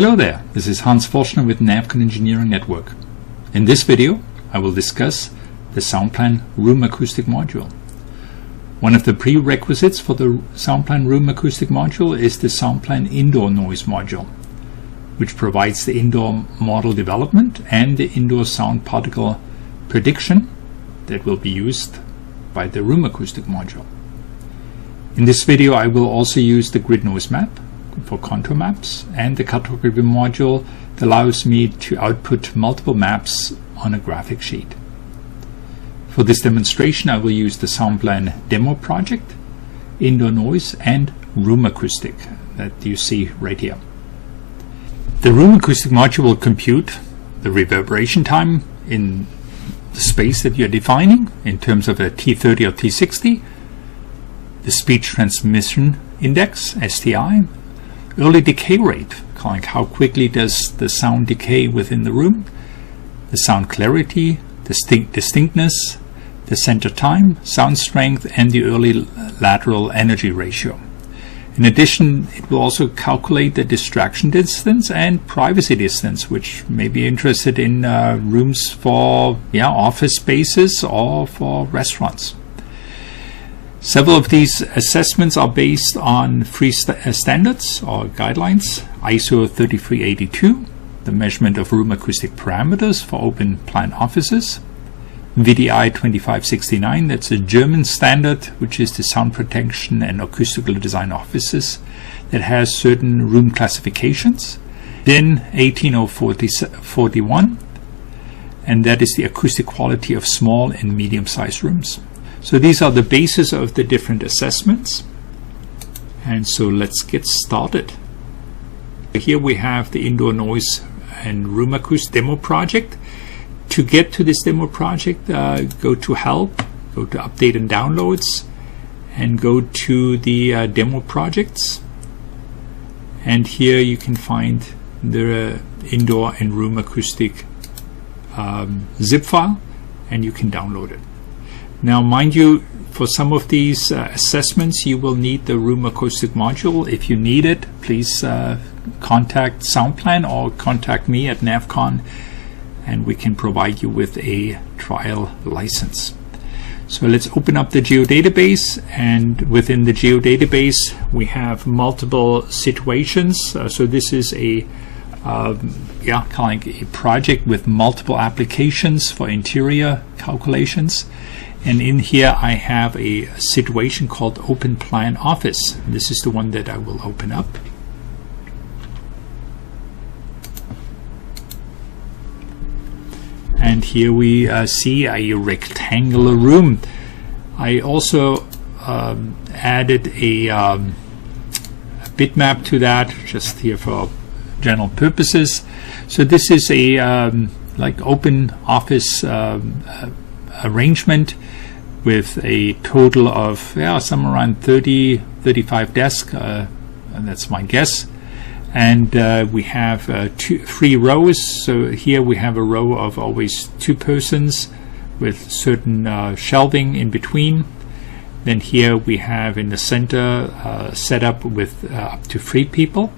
Hello there, this is Hans Forschner with NavCon Engineering Network. In this video I will discuss the SoundPLAN Room Acoustic Module. One of the prerequisites for the SoundPLAN Room Acoustic Module is the SoundPLAN Indoor Noise Module, which provides the indoor model development and the indoor sound particle prediction that will be used by the Room Acoustic Module. In this video I will also use the grid noise map for contour maps and the cartography module that allows me to output multiple maps on a graphic sheet. For this demonstration I will use the SoundPLAN demo project, indoor noise and room acoustic that you see right here. The room acoustic module will compute the reverberation time in the space that you're defining in terms of a T30 or T60, the speech transmission index, STI, early decay rate, like how quickly does the sound decay within the room, the sound clarity, distinctness, the center time, sound strength, and the early lateral energy ratio. In addition, it will also calculate the distraction distance and privacy distance, which may be interested in rooms for office spaces or for restaurants. Several of these assessments are based on free standards or guidelines, ISO 3382, the measurement of room acoustic parameters for open plan offices, VDI 2569, that's a German standard, which is the sound protection and acoustical design offices that has certain room classifications, DIN 18041, and that is the acoustic quality of small and medium-sized rooms. So these are the basis of the different assessments, and so let's get started. Here we have the indoor noise and room acoustic demo project. To get to this demo project, go to help, go to update and downloads, and go to the demo projects, and here you can find the indoor and room acoustic zip file, and you can download it. Now mind you, for some of these assessments you will need the room acoustic module. If you need it, please contact SoundPLAN or contact me at NavCon, and we can provide you with a trial license. So let's open up the geodatabase, and within the geodatabase we have multiple situations. So this is a kind of like a project with multiple applications for interior calculations. And in here I have a situation called Open Plan Office. This is the one that I will open up. And here we see a rectangular room. I also added a bitmap to that, just here for general purposes. So this is a like open office arrangement with a total of somewhere around 35 desks, and that's my guess. And we have 3 rows. So here we have a row of always 2 persons with certain shelving in between. Then here we have in the center set up with up to 3 people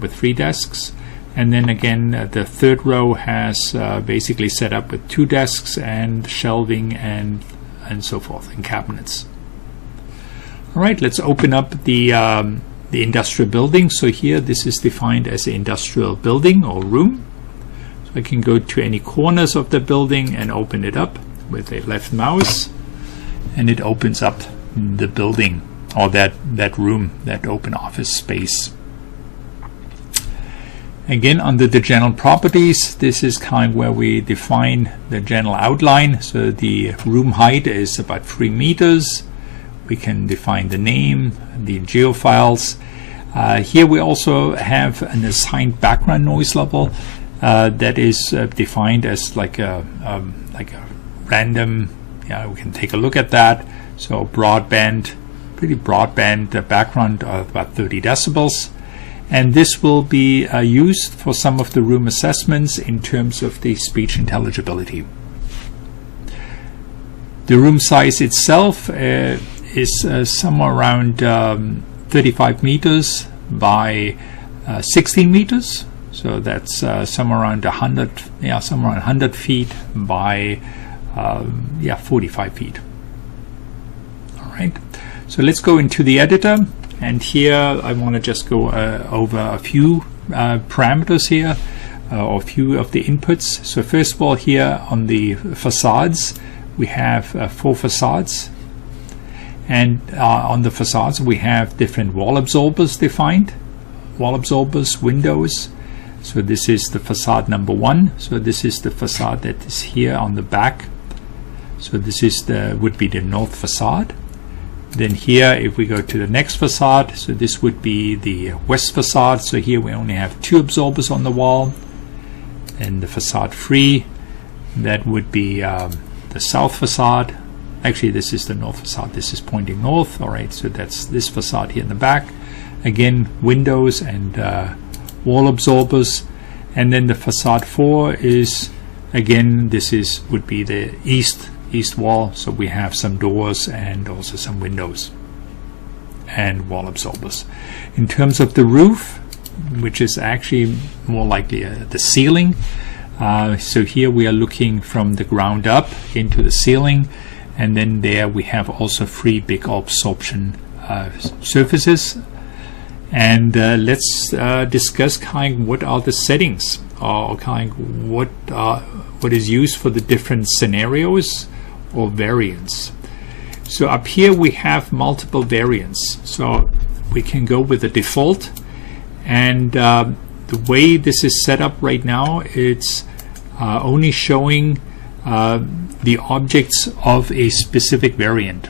with 3 desks. And then again the 3rd row has basically set up with 2 desks and shelving and so forth, and cabinets. All right, let's open up the industrial building. So here this is defined as an industrial building or room. So I can go to any corners of the building and open it up with a left mouse, and it opens up the building or that room, that open office space. Again, under the general properties, this is kind of where we define the general outline. So the room height is about 3 meters. We can define the name, the geofiles. Here we also have an assigned background noise level that is defined as like a random. We can take a look at that. So broadband, pretty broadband background of about 30 decibels. And this will be used for some of the room assessments in terms of the speech intelligibility. The room size itself is somewhere around 35 meters by 16 meters. So that's somewhere around 100 feet by 45 feet. All right. So let's go into the editor, and here I want to just go over a few parameters here, or a few of the inputs. So first of all, here on the facades, we have 4 facades, and on the facades we have different wall absorbers defined, wall absorbers, windows. So this is the facade number 1. So this is the facade that is here on the back. So this is would be the north facade. Then here, if we go to the next facade, so this would be the west facade. So here we only have 2 absorbers on the wall. And the facade 3, that would be the south facade. Actually, this is the north facade. This is pointing north. All right, so that's this facade here in the back. Again, windows and wall absorbers. And then the facade 4 is, again, this would be the east wall. So we have some doors and also some windows and wall absorbers. In terms of the roof, which is actually more likely the ceiling, so here we are looking from the ground up into the ceiling, and then there we have also 3 big absorption surfaces. And let's discuss what are the settings, or what is used for the different scenarios or variants. So up here we have multiple variants. So we can go with the default, and the way this is set up right now, it's only showing the objects of a specific variant.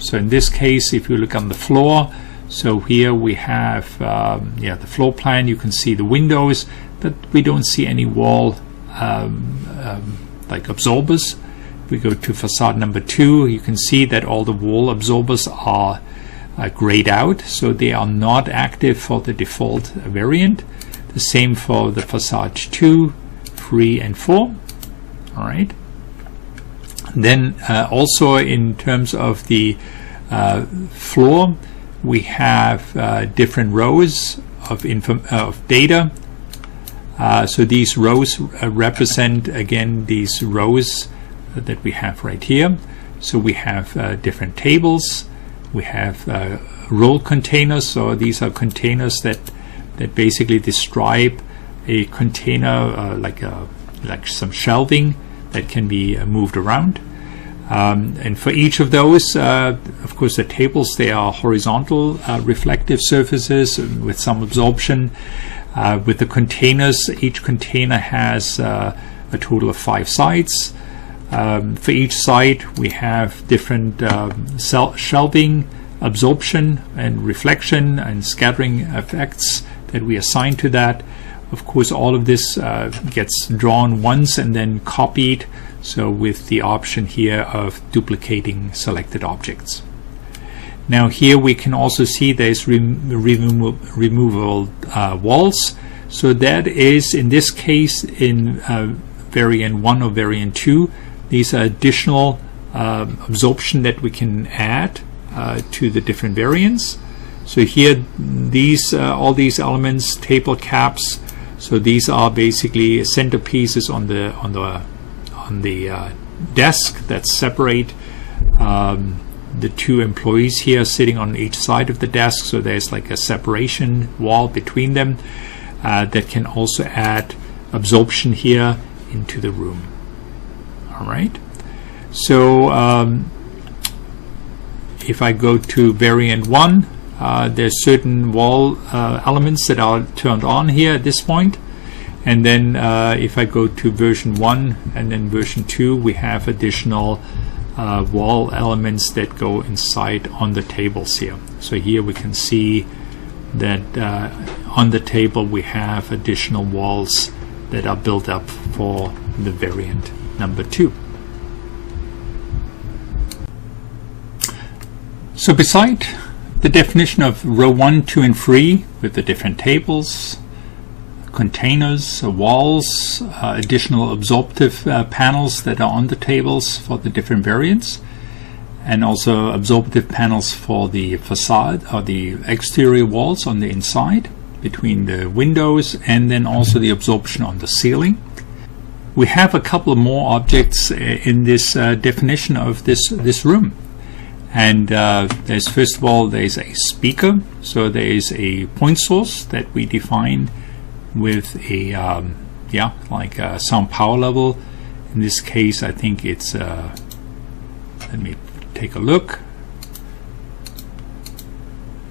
So in this case, if you look on the floor, so here we have the floor plan. You can see the windows, but we don't see any wall like absorbers. If we go to facade number 2, you can see that all the wall absorbers are grayed out, so they are not active for the default variant. The same for the facade 2, 3, and 4. All right. Then also in terms of the floor, we have different rows of data. So these rows represent, again, these rows that we have right here. So we have different tables. We have roll containers. So these are containers that basically describe a container like some shelving that can be moved around. And for each of those, of course, the tables, they are horizontal reflective surfaces with some absorption. With the containers, each container has a total of 5 sides. For each side, we have different shelving, absorption, and reflection and scattering effects that we assign to that. Of course, all of this gets drawn once and then copied, so with the option here of duplicating selected objects. Now here we can also see there's removable walls. So that is, in this case, in variant 1 or variant 2, these are additional absorption that we can add to the different variants. So here, these all these elements, table caps, so these are basically centerpieces on the desk that separate the 2 employees here sitting on each side of the desk. So there's like a separation wall between them that can also add absorption here into the room. All right. So if I go to variant 1, there's certain wall elements that are turned on here at this point. And then if I go to version 1 and then version 2, we have additional wall elements that go inside on the tables here. So here we can see that on the table we have additional walls that are built up for the variant number 2. So beside the definition of row 1, 2, and 3 with the different tables, containers, walls, additional absorptive panels that are on the tables for the different variants, and also absorptive panels for the facade or the exterior walls on the inside. between the windows, and then also the absorption on the ceiling. We have a couple of more objects in this definition of this room. And there's, first of all, there's a speaker. So there is a point source that we define with a like a sound power level. In this case, I think it's let me take a look.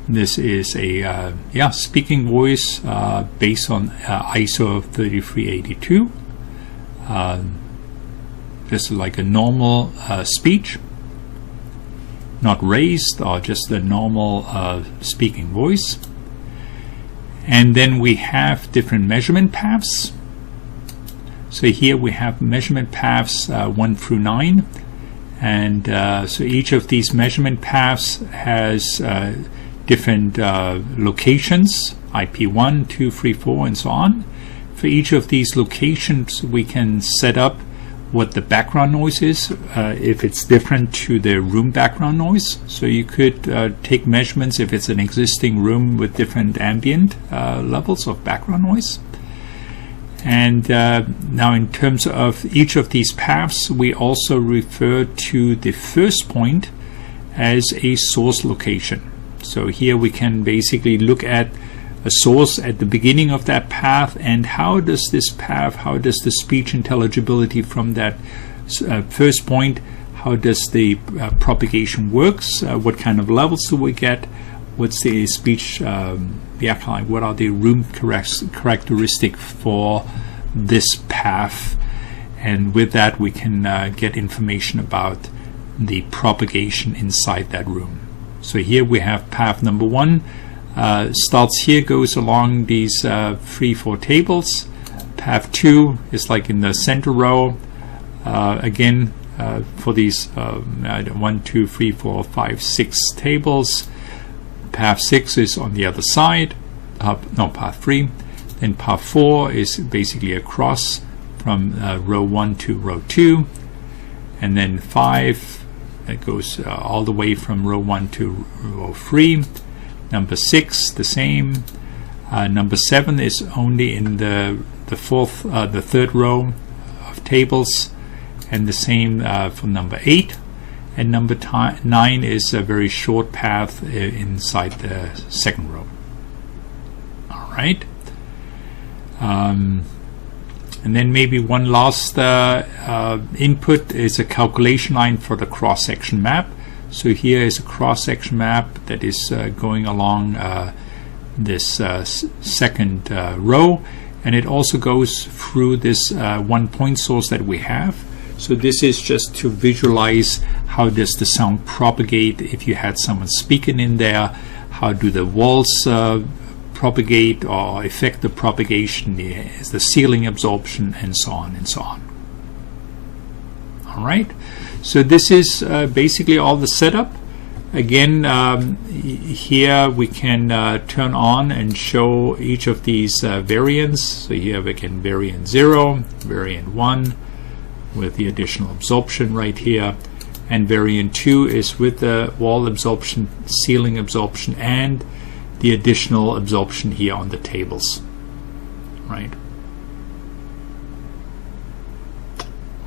This is a speaking voice based on ISO 3382. Just like a normal speech, not raised, or just a normal speaking voice. And then we have different measurement paths. So here we have measurement paths 1 through 9, and so each of these measurement paths has different locations, IP1, 2, 3, 4, and so on. For each of these locations, we can set up what the background noise is, if it's different to the room background noise. So you could take measurements if it's an existing room with different ambient levels of background noise. And now in terms of each of these paths, we also refer to the first point as a source location. So here we can basically look at a source at the beginning of that path, and how does this path, how does the speech intelligibility from that first point, how does the propagation works, what kind of levels do we get, what's the speech, what are the room characteristic for this path, and with that we can get information about the propagation inside that room. So here we have path number 1, starts here, goes along these 3-4 tables. Path 2 is like in the center row, again for these 1, 2, 3, 4, 5, 6 tables. Path 6 is on the other side, path 3. Then path 4 is basically across from row 1 to row 2, and then 5, that goes all the way from row 1 to row 3. Number 6, the same. Number 7 is only in the third row of tables, and the same for number 8. And number 9 is a very short path inside the second row. All right. And then maybe one last input is a calculation line for the cross-section map. So here is a cross-section map that is going along this second row, and it also goes through this one point source that we have. So this is just to visualize how does the sound propagate if you had someone speaking in there, how do the walls propagate or affect the propagation, the ceiling absorption, and so on and so on. All right, so this is basically all the setup. Again, here we can turn on and show each of these variants. So here we can variant 0, variant 1 with the additional absorption right here, and variant 2 is with the wall absorption, ceiling absorption, and the additional absorption here on the tables, right?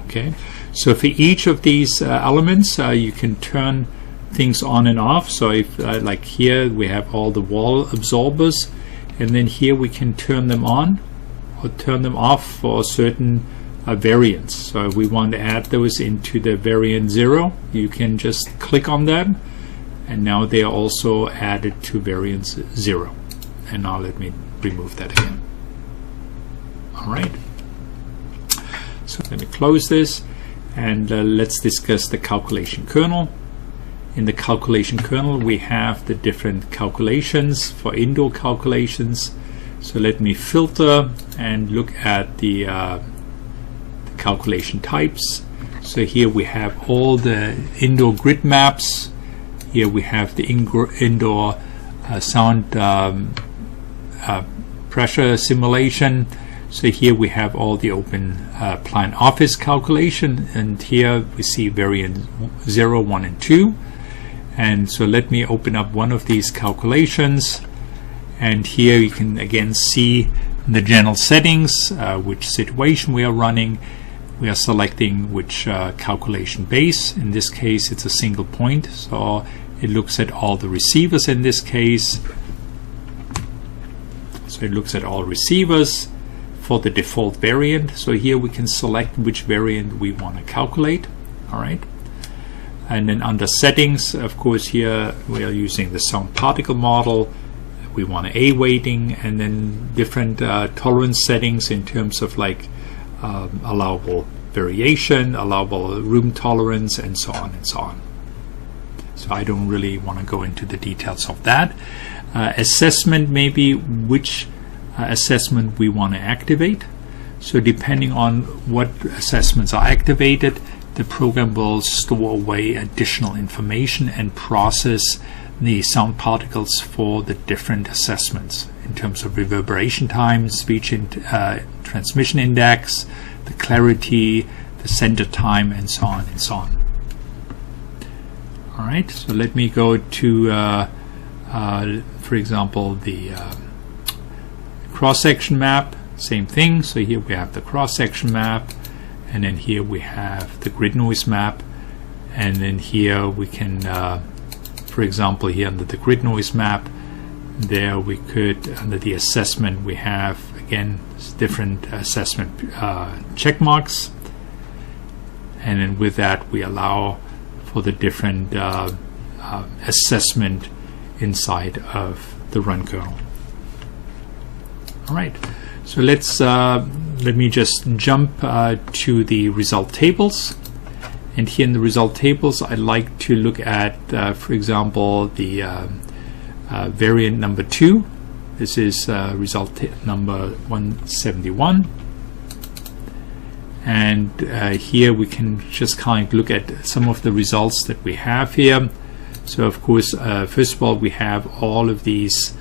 Okay, so for each of these elements, you can turn things on and off. So if like here we have all the wall absorbers, and then here we can turn them on or turn them off for certain variants. So if we want to add those into the variant 0, you can just click on them, and now they are also added to variant 0. And now let me remove that again. All right, so let me close this, and let's discuss the calculation kernel. In the calculation kernel, we have the different calculations for indoor calculations. So let me filter and look at the calculation types. So here we have all the indoor grid maps. Here we have the indoor sound pressure simulation. So here we have all the open plan office calculation, and here we see variant 0, 1, and 2. And so let me open up one of these calculations, And here you can again see the general settings, which situation we are running. We are selecting which calculation base. In this case it's a single point, so it looks at all the receivers in this case. So it looks at all receivers for the default variant. So here we can select which variant we want to calculate. All right. And then under settings, of course, here we are using the sound particle model. We want A weighting, and then different tolerance settings in terms of like allowable variation, allowable room tolerance, and so on and so on. So I don't really want to go into the details of that. Assessment, maybe which assessment we want to activate. So depending on what assessments are activated, the program will store away additional information and process the sound particles for the different assessments in terms of reverberation time, speech transmission index, the clarity, the center time, and so on and so on. All right, so let me go to, for example, the cross-section map. Same thing. So here we have the cross-section map, and then here we have the grid noise map, and then here we can, for example, here under the grid noise map, there we could, under the assessment, we have again different assessment check marks, and then with that we allow for the different assessment inside of the run kernel. All right, so let's let me just jump to the result tables. And here in the result tables, I'd like to look at, for example, the variant number 2. This is result number 171. And here we can just kind of look at some of the results that we have here. So of course, first of all, we have all of these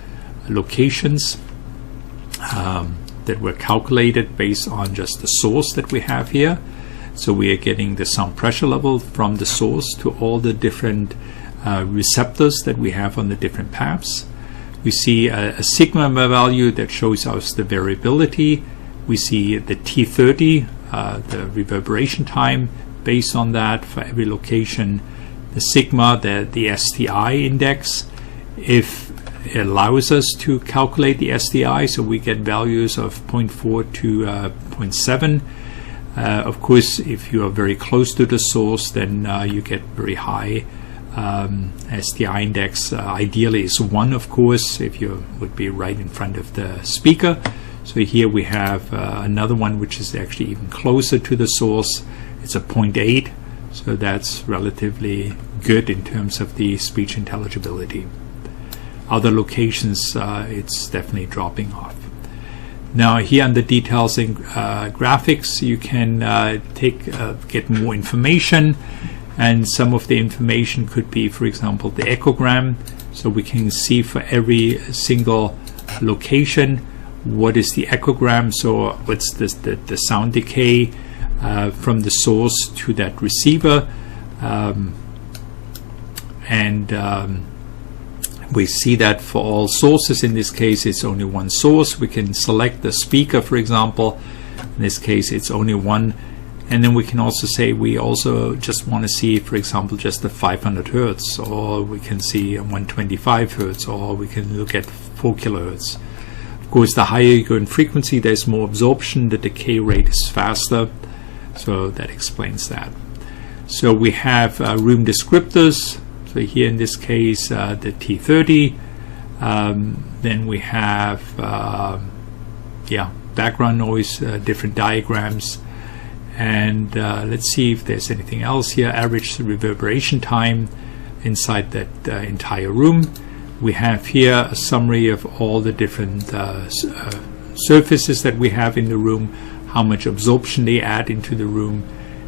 locations that were calculated based on just the source that we have here. So we are getting the sound pressure level from the source to all the different receptors that we have on the different paths. We see a sigma value that shows us the variability. We see the T30, the reverberation time based on that for every location. The sigma, the STI index, if it allows us to calculate the STI, so we get values of 0.4 to 0.7. Of course, if you are very close to the source, then you get very high STI index. Ideally is 1, of course, if you would be right in front of the speaker. So here we have another one which is actually even closer to the source. It's a 0.8, so that's relatively good in terms of the speech intelligibility. Other locations, it's definitely dropping off. Now here under details and graphics, you can get more information, and some of the information could be, for example, the echogram. So we can see for every single location what is the echogram, so what's the sound decay from the source to that receiver, we see that for all sources. In this case, it's only one source. We can select the speaker, for example. In this case, it's only one. And then we can also say we also just want to see, for example, just the 500 Hertz, or we can see 125 Hertz, or we can look at 4 kilohertz. Of course, the higher you go in frequency, there's more absorption. The decay rate is faster. So that explains that. So we have room descriptors. So here in this case, the T30. Then we have background noise, different diagrams. And let's see if there's anything else here. Average reverberation time inside that entire room. We have here a summary of all the different surfaces that we have in the room, how much absorption they add into the room.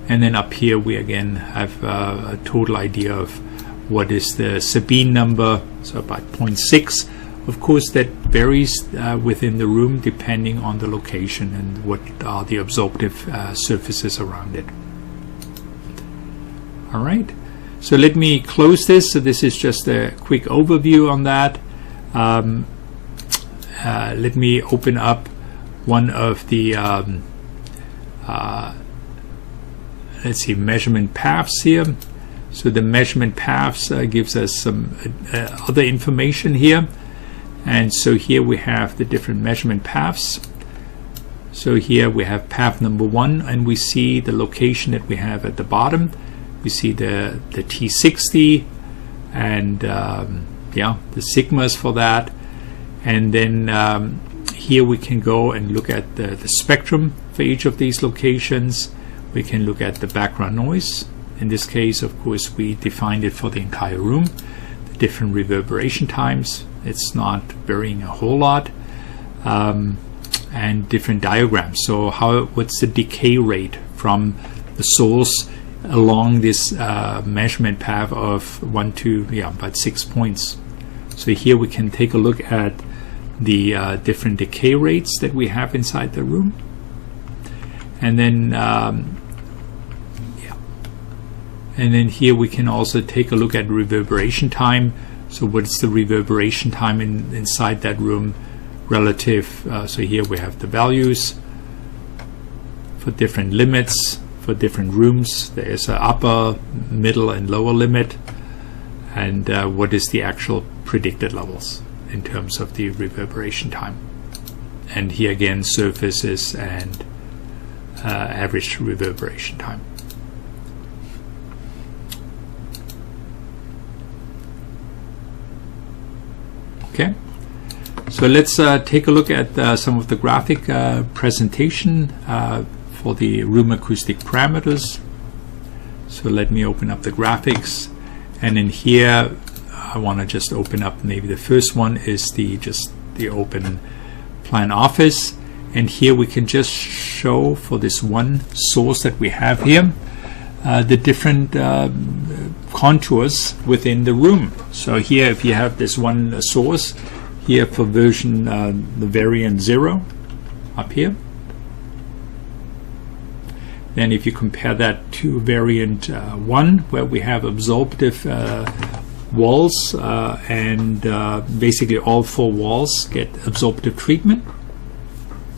And then up here we again have a total idea of what is the Sabine number, so about 0.6. Of course, that varies within the room depending on the location and what are the absorptive surfaces around it. All right, so let me close this. So this is just a quick overview on that. let me open up one of the let's see, measurement paths here. So the measurement paths gives us some other information here. And so here we have the different measurement paths. So here we have path number 1, and we see the location that we have at the bottom. We see the T60 and yeah, the sigmas for that. And then here we can go and look at the spectrum for each of these locations. We can look at the background noise. In this case, of course, we defined it for the entire room. The different reverberation times. It's not varying a whole lot. And different diagrams. So what's the decay rate from the source along this measurement path of 1 to about 6 points. So here we can take a look at the different decay rates that we have inside the room. And then and then here we can also take a look at reverberation time. So what's the reverberation time inside that room relative? So here we have the values for different limits for different rooms. There is an upper, middle, and lower limit. And what is the actual predicted levels in terms of the reverberation time. And here again, surfaces and average reverberation time. Okay, so let's take a look at some of the graphic presentation for the room acoustic parameters. So let me open up the graphics, and in here I want to just open up maybe the first one is the open plan office, and here we can just show for this one source that we have here the different contours within the room. So here, if you have this one source here for version the variant 0 up here, then if you compare that to variant 1, where we have absorptive walls and basically all 4 walls get absorptive treatment,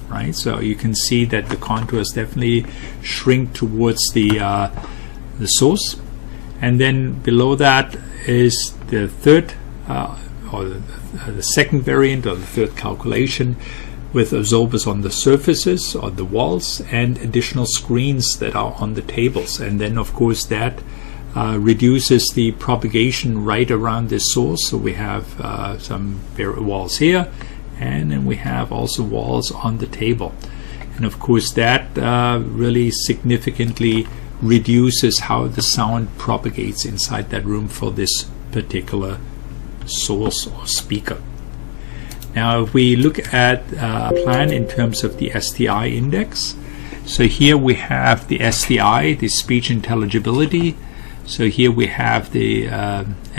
right? So you can see that the contours definitely shrink towards the source. And then below that is the third or the second variant, or the third calculation, with absorbers on the surfaces or the walls and additional screens that are on the tables. And then of course that reduces the propagation right around this source. So we have some walls here, and then we have also walls on the table. And of course that really significantly reduces how the sound propagates inside that room for this particular source or speaker. Now if we look at a plan in terms of the STI index, so here we have the STI, the speech intelligibility. So here we have the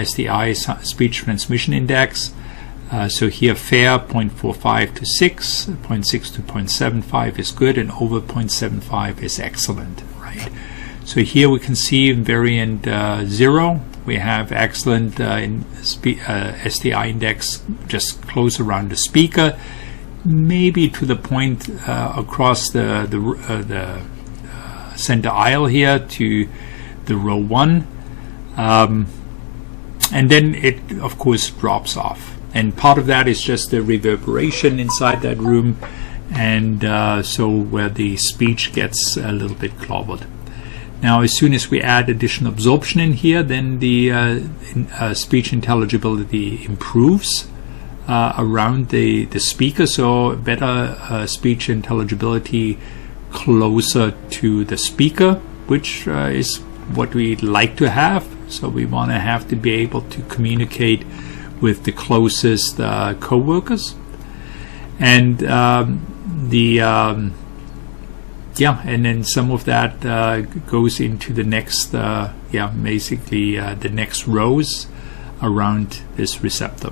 STI, speech transmission index. So here fair 0.45 to 6, 0.6 to 0.75 is good, and over 0.75 is excellent, right? So here we can see in variant 0 we have excellent STI index just close around the speaker, maybe to the point across the center aisle here to the row 1, and then it of course drops off. And part of that is just the reverberation inside that room, and so where the speech gets a little bit clobbered. Now as soon as we add additional absorption in here, then the speech intelligibility improves around the speaker, so better speech intelligibility closer to the speaker, which is what we'd like to have. So we want to have to be able to communicate with the closest co-workers. And and then some of that goes into the next, basically the next rows around this receptor.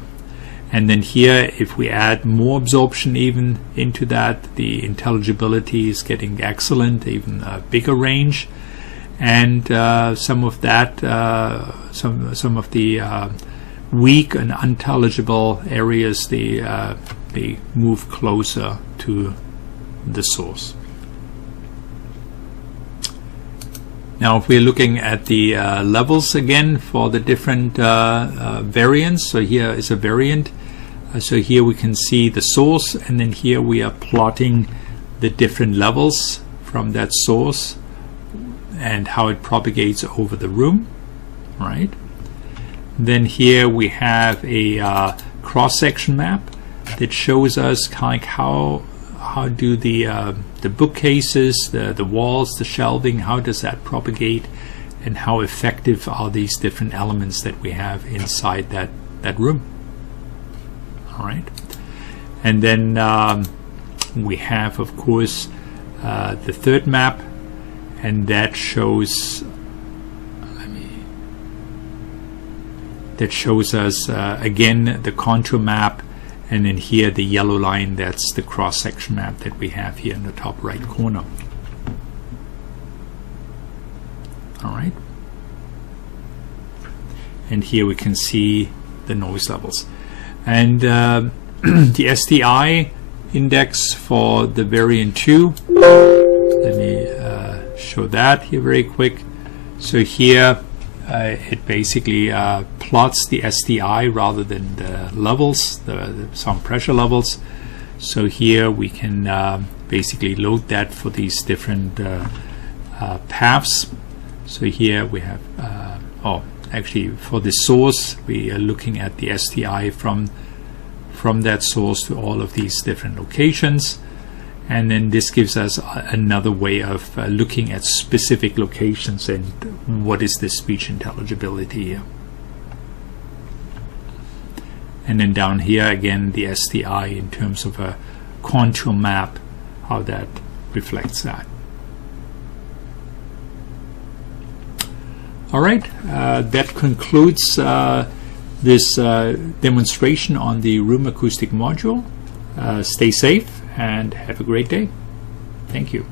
And then here, if we add more absorption even into that, the intelligibility is getting excellent, even a bigger range. And some of that, some of the weak and unintelligible areas, the basically move closer to the source. Now if we're looking at the levels again for the different variants, so here is a variant. So here we can see the source, and then here we are plotting the different levels from that source and how it propagates over the room, right? Then here we have a cross-section map that shows us kind of how do the bookcases, the walls, the shelving, how does that propagate, and how effective are these different elements that we have inside that room. All right, and then we have, of course, the third map, and that shows us again the contour map, and then here the yellow line, that's the cross-section map that we have here in the top right corner. All right, and here we can see the noise levels. And the SDI index for the variant 2, let me show that here very quick. So here it basically plots the SDI rather than the levels, the sound pressure levels. So here we can basically load that for these different paths. So here we have actually for the source we are looking at the SDI from that source to all of these different locations, and then this gives us another way of looking at specific locations and what is the speech intelligibility here. And then down here again the SDI in terms of a contour map, how that reflects that. All right, that concludes this demonstration on the Room Acoustic Module. Stay safe and have a great day. Thank you.